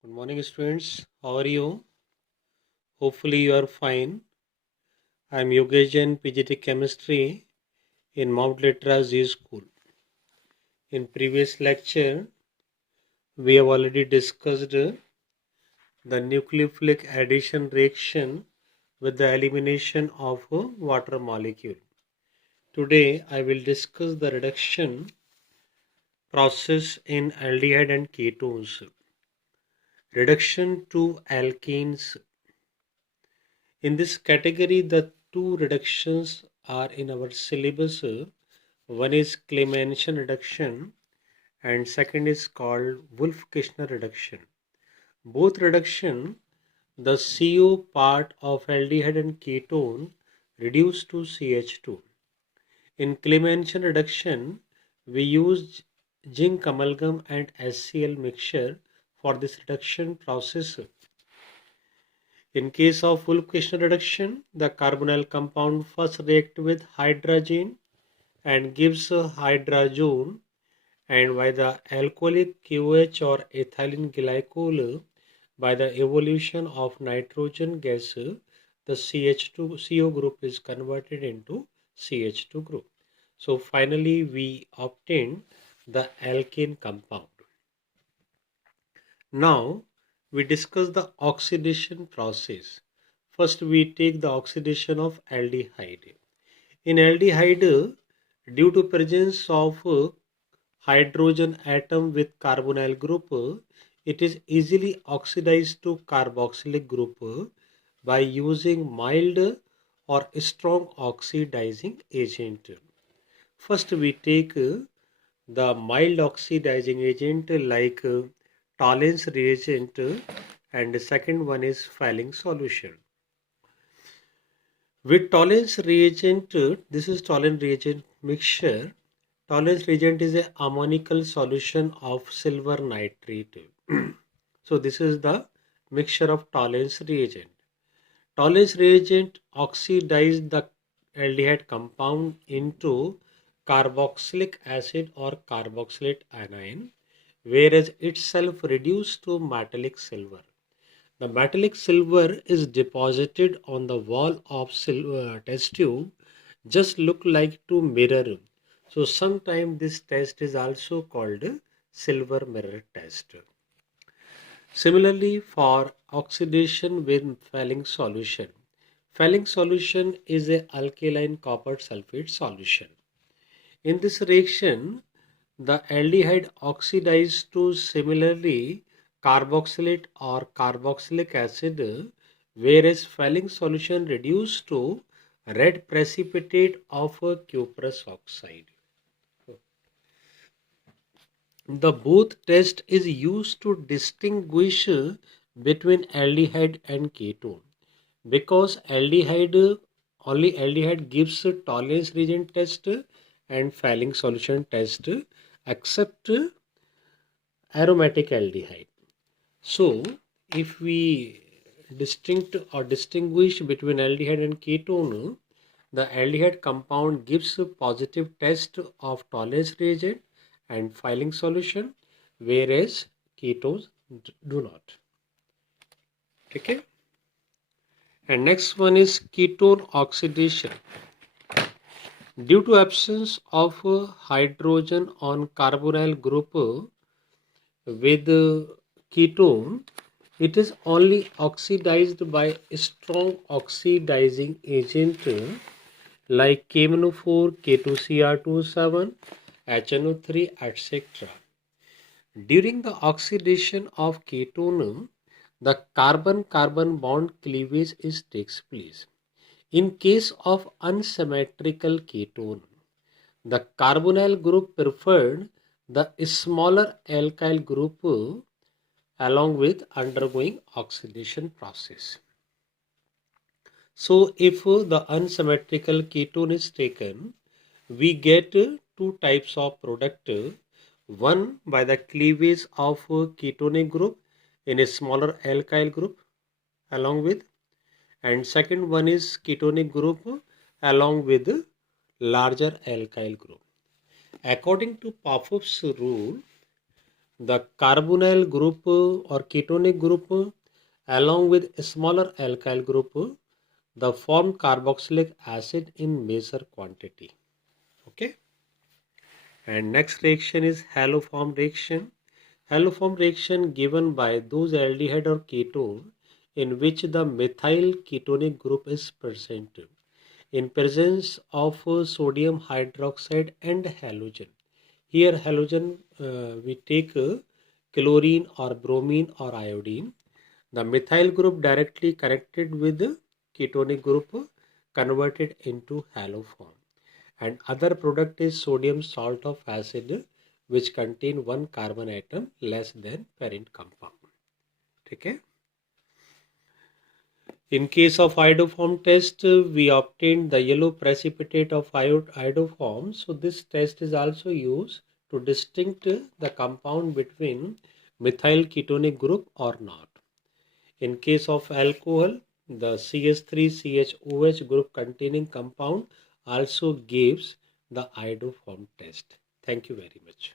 Good morning, students. How are you? Hopefully, you are fine. I am Yogesh Jain, PGT Chemistry in Mount Litra Z School. In previous lecture, we have already discussed the nucleophilic addition reaction with the elimination of a water molecule. Today, I will discuss the reduction process in aldehyde and ketones. Reduction to alkenes. In this category, the two reductions are in our syllabus. One is Clemmensen reduction and second is called Wolff-Kishner reduction. Both reduction, the CO part of aldehyde and ketone reduced to CH2. In Clemmensen reduction, we use zinc amalgam and HCl mixture for this reduction process. In case of Wolff-Kishner reduction, the carbonyl compound first reacts with hydrazine and gives a hydrazone, and by the alcoholic KOH or ethylene glycol, by the evolution of nitrogen gas, the CH2 CO group is converted into CH2 group. So finally we obtain the alkane compound. Now we discuss the oxidation process. First we take the oxidation of aldehyde. In aldehyde, due to presence of hydrogen atom with carbonyl group, it is easily oxidized to carboxylic group by using mild or strong oxidizing agent. First we take the mild oxidizing agent like Tollens reagent, and the second one is Fehling solution. With Tollens reagent, this is Tollens reagent mixture. Tollens reagent is a ammonical solution of silver nitrate. So this is the mixture of Tollens reagent. Tollens reagent oxidizes the aldehyde compound into carboxylic acid or carboxylate anion, whereas itself reduced to metallic silver. The metallic silver is deposited on the wall of test tube, just look like to mirror. So sometimes this test is also called silver mirror test. Similarly, for oxidation with Fehling solution. Fehling solution is a alkaline copper sulfate solution. In this reaction, the aldehyde oxidized to similarly carboxylate or carboxylic acid, whereas Fehling solution reduced to red precipitate of a cuprous oxide. The both test is used to distinguish between aldehyde and ketone, because only aldehyde gives Tollens reagent test and Fehling solution test except aromatic aldehyde. So if we distinguish between aldehyde and ketone, the aldehyde compound gives a positive test of Tollens reagent and Fehling solution, whereas ketones do not. Okay. And next one is ketone oxidation. Due to absence of hydrogen on carbonyl group with ketone, it is only oxidized by strong oxidizing agent like KMNO4, K2Cr27, HNO3, etc. During the oxidation of ketone, the carbon-carbon bond cleavage takes place. In case of unsymmetrical ketone, the carbonyl group preferred the smaller alkyl group along with undergoing oxidation process. So if the unsymmetrical ketone is taken, we get two types of product. One by the cleavage of ketonic group in a smaller alkyl group along with, and second one is ketonic group along with larger alkyl group. According to Popov's rule, The carbonyl group or ketonic group along with a smaller alkyl group, the form carboxylic acid in major quantity. Okay. And next reaction is haloform reaction. Haloform reaction given by those aldehyde or ketone in which the methyl ketonic group is present in presence of sodium hydroxide and halogen. Here halogen we take chlorine or bromine or iodine. The methyl group directly connected with the ketonic group converted into haloform. And other product is sodium salt of acid which contain one carbon atom less than parent compound. Okay. In case of iodoform test, we obtained the yellow precipitate of iodoform. So this test is also used to distinguish the compound between methyl ketonic group or not. In case of alcohol, the CH3CHOH group containing compound also gives the iodoform test. Thank you very much.